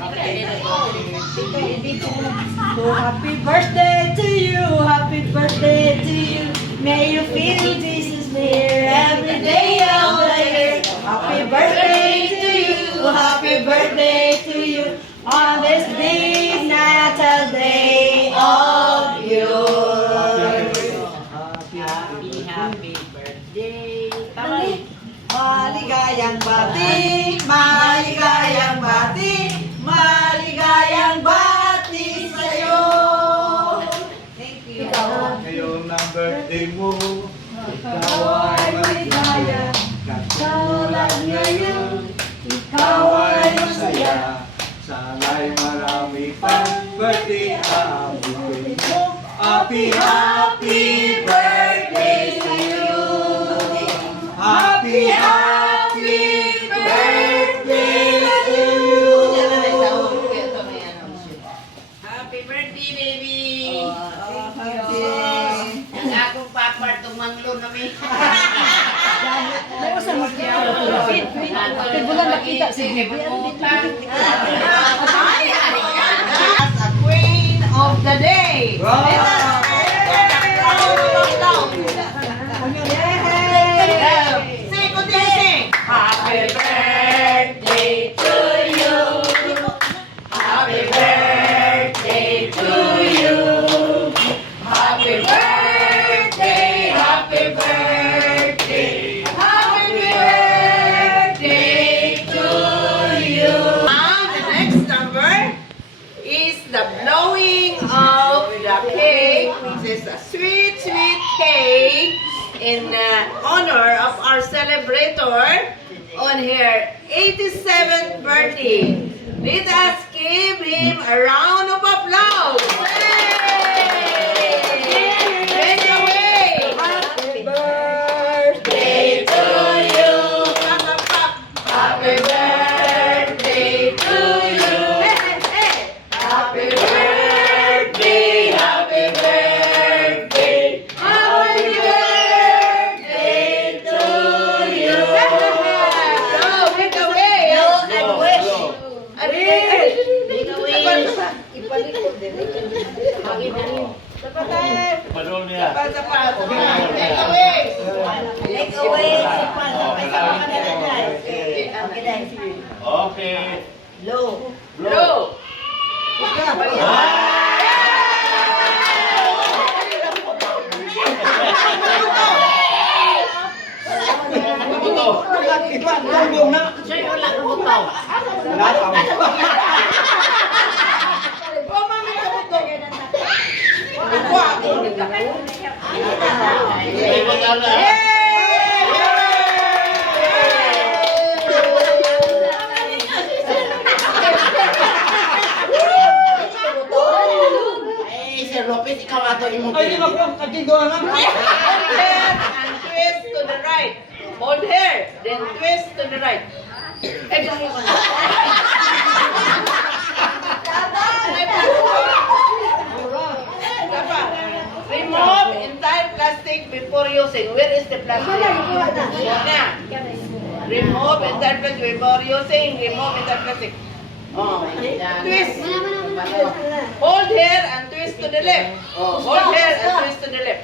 So happy birthday to you, happy birthday to you. May you feel Jesus near every day of the year. Happy birthday to you, happy birthday to you. On this big Natal day of yours. Happy birthday. Tama. Maligayang bati, maligayang bati, maligayang bati sa'yo. Thank you. Ngayon ang birthday mo, Ikaw ay maligaya, katulad ngayon, ikaw ay masaya. sana'y marami pang birthday abutin mo. Happy, happy birthday to you. Happy, happy birthday to you. Happy birthday, baby. Happy. Ang akong papar tumanglo na may. May usan mo siya. Bulan nakita si As a queen of the day. Let us sing, continue sing. Happy birthday to you. Happy birthday to you. Happy birthday, happy birthday, happy birthday to you. Now the next number is the blowing of the cake, which is a sweet, sweet cake in honor of our celebrator on her 87th birthday. Let us give him a round of applause. Yay! Take away. Happy birthday to you. Happy birthday to you. Happy birthday, happy birthday, happy birthday to you. Go, take away. And wish. Ipalikod din. Dapat tayo. Padol niya. Dapat. Take away. Take away. Okay. Low. Blow. Sa'yo lang ang butaw. Oh, mami, ako to. Ay, Sir Lopez, ikaw ato yung Hold here and twist to the right. Hold here, then twist to the right. Eh, bahay ko na. Dapat. Remove entire plastic before using. Where is the plastic? Na. Remove entire plastic before using. Remove entire plastic. Oh. Twist. Hold here and twist to the left. Hold here and twist to the left.